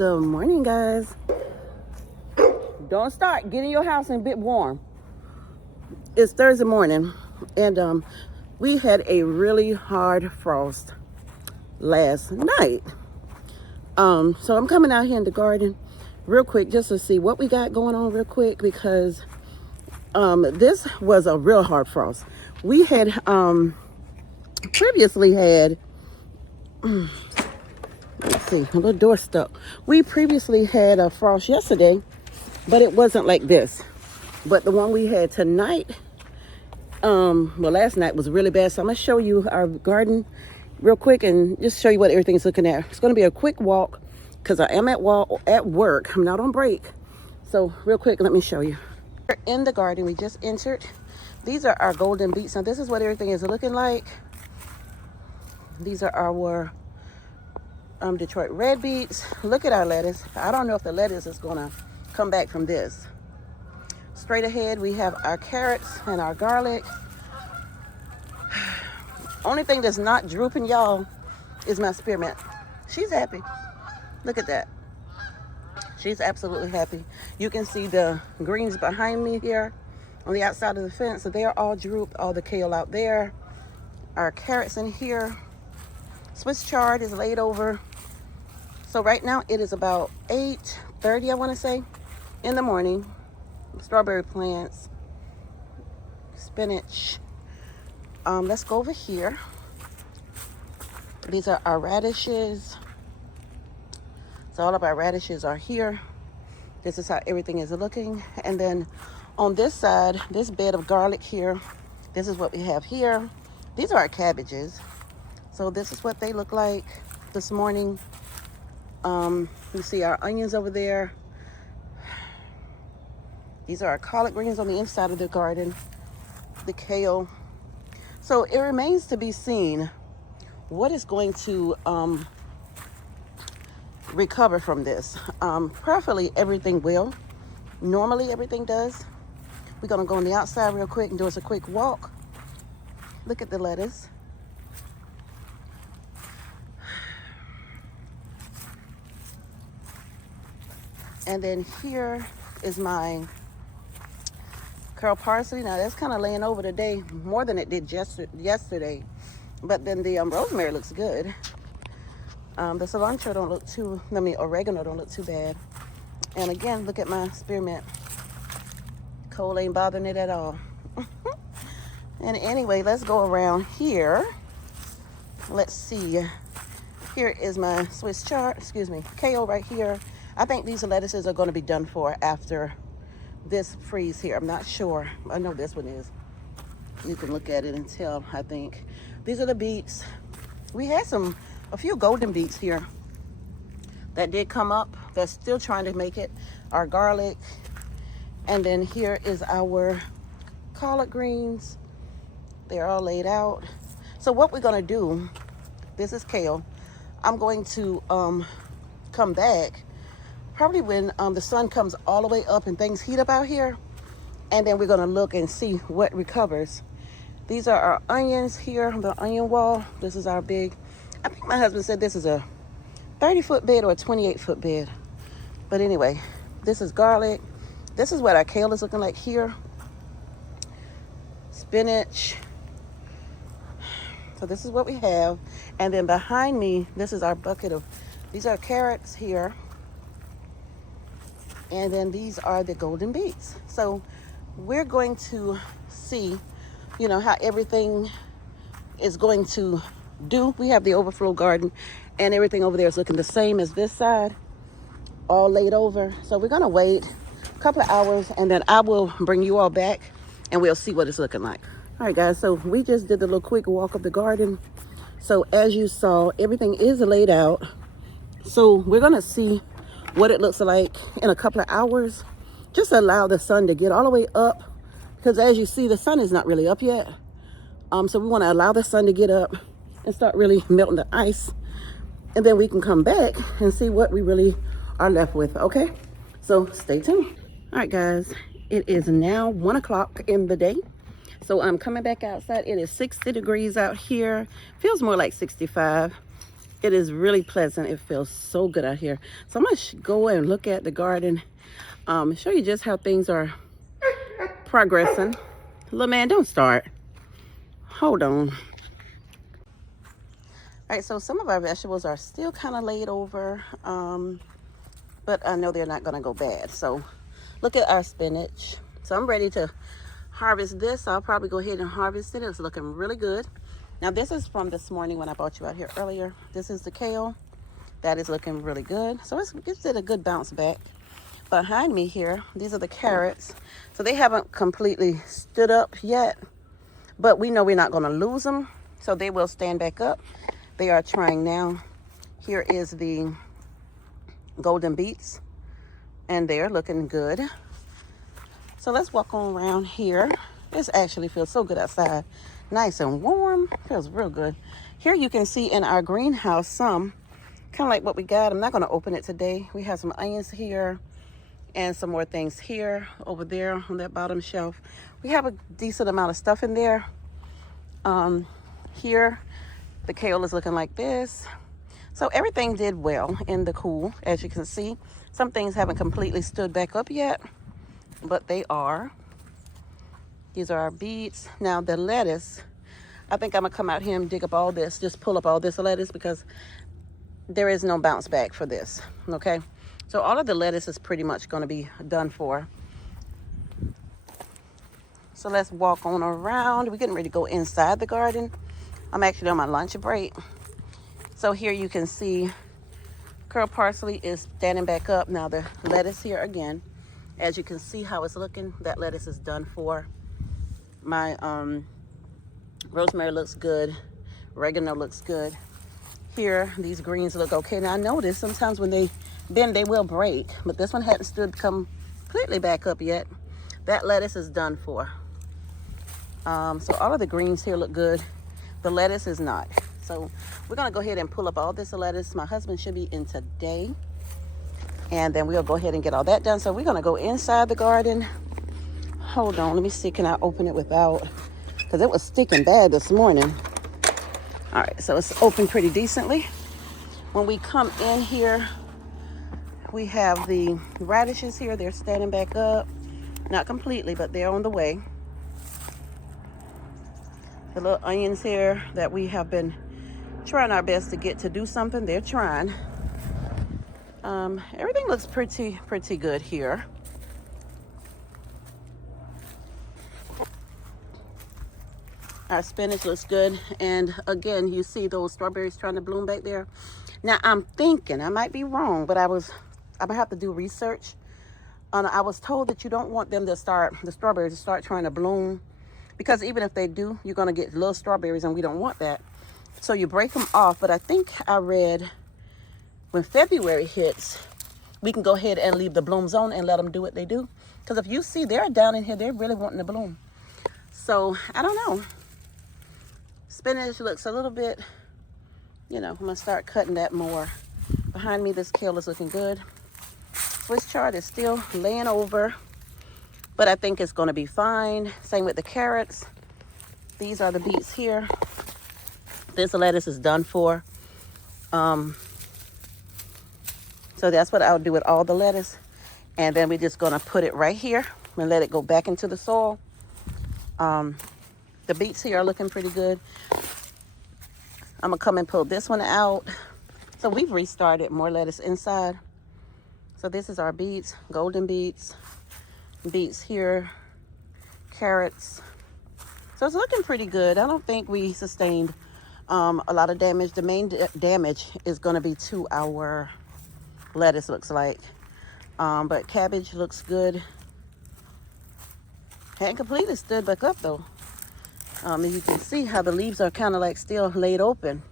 Good morning, guys. Don't start. Get in your house and a bit warm. It's Thursday morning, and we had a really hard frost last night. So I'm coming out here in the garden real quick just to see what we got going on real quick, because this was a real hard frost. We had previously had let's see, a little door stuck. We previously had a frost yesterday, but it wasn't like this. But the one we had tonight, well, last night was really bad. So I'm gonna show you our garden real quick and just show you what everything's looking at. It's gonna be a quick walk because I am at work. I'm not on break. So real quick, let me show you. We're in the garden we just entered. These are our golden beets. Now this is what everything is looking like. These are our Detroit red beets. Look at our lettuce. I don't know if the lettuce is gonna come back from this. Straight ahead we have our carrots and our garlic. Only thing that's not drooping, y'all, is my spearmint. She's happy. Look at that. She's absolutely happy. You can see the greens behind me here on the outside of the fence. So they're all drooped. All the kale out there. Our carrots in here. Swiss chard is laid over. So right now it is about 8:30, I want to say, in the morning. Strawberry plants, spinach. Let's go over here. These are our radishes. So all of our radishes are here. This is how everything is looking. And then on this side, this bed of garlic here, this is what we have here. These are our cabbages. So this is what they look like this morning. You see our onions over there. These are our collard greens on the inside of the garden. The kale. So it remains to be seen what is going to recover from this. Preferably everything will. Normally everything does. We're gonna go on the outside real quick and do us a quick walk. Look at the lettuce. And then here is my curl parsley. Now that's kind of laying over today more than it did yesterday. But then the rosemary looks good. The cilantro don't look too, oregano don't look too bad. And again, look at my spearmint. Cold ain't bothering it at all. And anyway, let's go around here. Let's see. Here is my Swiss chard, kale right here. I think these lettuces are going to be done for after this freeze here. I'm not sure. I know this one is. You can look at it and tell, I think. These are the beets. We had a few golden beets here that did come up. They're still trying to make it. Our garlic. And then here is our collard greens. They're all laid out. So what we're going to do, this is kale. I'm going to come back probably when the sun comes all the way up and things heat up out here. And then we're going to look and see what recovers. These are our onions here, the onion wall. This is our big, I think my husband said this is a 30-foot bed or a 28-foot bed. But anyway, this is garlic. This is what our kale is looking like here. Spinach. So this is what we have. And then behind me, this is our bucket of, these are carrots here. And then these are the golden beets. So we're going to see, how everything is going to do. We have the overflow garden and everything over there is looking the same as this side, all laid over. So we're gonna wait a couple of hours and then I will bring you all back and we'll see what it's looking like. All right, guys, so we just did the little quick walk of the garden. So as you saw, everything is laid out. So we're gonna see what it looks like in a couple of hours. Just allow the sun to get all the way up, because as you see, the sun is not really up yet. So we want to allow the sun to get up and start really melting the ice, and then we can come back and see what we really are left with. Okay, so stay tuned. All right, guys, it is now 1 o'clock in the day. So I'm coming back outside. It is 60 degrees out here. Feels more like 65. It is really pleasant. It feels so good out here. So I'm gonna go and look at the garden, show you just how things are progressing. Little man, don't start. Hold on. All right, so some of our vegetables are still kind of laid over, but I know they're not gonna go bad. So look at our spinach. So I'm ready to harvest this. I'll probably go ahead and harvest it. It's looking really good. Now this is from this morning when I brought you out here earlier. This is the kale. That is looking really good. So it did a good bounce back. Behind me here, these are the carrots. So they haven't completely stood up yet, but we know we're not gonna lose them. So they will stand back up. They are trying now. Here is the golden beets, and they're looking good. So let's walk on around here. This actually feels so good outside. Nice and warm, feels real good. Here you can see in our greenhouse some, kind of like what we got. I'm not gonna open it today. We have some onions here and some more things here, over there on that bottom shelf. We have a decent amount of stuff in there. Here, the kale is looking like this. So everything did well in the cool, as you can see. Some things haven't completely stood back up yet, but they are. These are our beets. Now the lettuce, I think I'm gonna come out here and dig up all this, just pull up all this lettuce, because there is no bounce back for this, okay? So all of the lettuce is pretty much gonna be done for. So let's walk on around. We're getting ready to go inside the garden. I'm actually on my lunch break. So here you can see curled parsley is standing back up. Now the lettuce here again, as you can see how it's looking, that lettuce is done for. My rosemary looks good. Oregano looks good. Here, these greens look okay. Now I notice sometimes when they bend, they will break, but this one hadn't stood completely back up yet. That lettuce is done for. So all of the greens here look good. The lettuce is not. So we're gonna go ahead and pull up all this lettuce. My husband should be in today, and then we'll go ahead and get all that done. So we're gonna go inside the garden. Hold on, let me see, can I open it without, because it was sticking bad this morning. All right, so it's open pretty decently. When we come in here, we have the radishes here. They're standing back up. Not completely, but they're on the way. The little onions here that we have been trying our best to get to do something, they're trying. Everything looks pretty good here. Our spinach looks good. And again, you see those strawberries trying to bloom back there. Now I'm thinking, I might be wrong, but I'm gonna have to do research. I was told that you don't want them to start, the strawberries to start trying to bloom, because even if they do, you're gonna get little strawberries, and we don't want that. So you break them off. But I think I read when February hits, we can go ahead and leave the blooms on and let them do what they do. Because if you see, they're down in here, they're really wanting to bloom. So I don't know. Spinach looks a little bit, I'm gonna start cutting that more. Behind me, this kale is looking good. Swiss chard is still laying over, but I think it's gonna be fine. Same with the carrots. These are the beets here. This lettuce is done for. So that's what I would do with all the lettuce. And then we're just gonna put it right here and let it go back into the soil. The beets here are looking pretty good. I'm gonna come and pull this one out. So we've restarted more lettuce inside. So this is our beets, golden beets, beets here, carrots. So it's looking pretty good. I don't think we sustained a lot of damage. The main damage is gonna be to our lettuce, looks like. But cabbage looks good. Hadn't completely stood back up though. And you can see how the leaves are kind of like still laid open.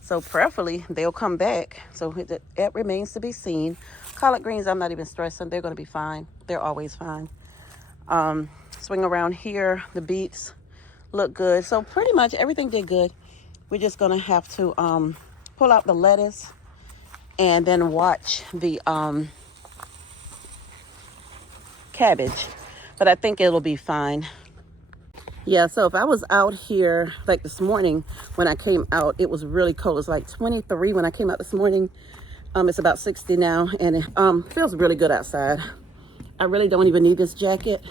So prayerfully, they'll come back. So it remains to be seen. Collard greens, I'm not even stressing. They're going to be fine. They're always fine. Swing around here. The beets look good. So pretty much everything did good. We're just going to have to pull out the lettuce and then watch the cabbage. But I think it'll be fine. Yeah, so if I was out here like this morning when I came out, it was really cold. It was like 23 when I came out this morning. It's about 60 now, and it feels really good outside. I really don't even need this jacket,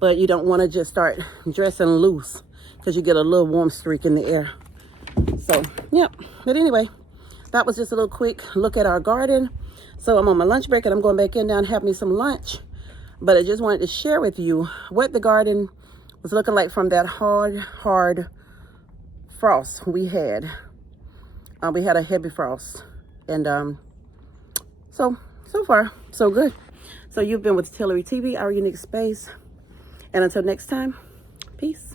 but you don't want to just start dressing loose because you get a little warm streak in the air. So, yeah. But anyway, that was just a little quick look at our garden. So I'm on my lunch break and I'm going back in now and have me some lunch. But I just wanted to share with you what the garden was looking like from that hard frost we had. We had a heavy frost. And so far, so good. So you've been with Tillery TV, our unique space. And until next time, peace.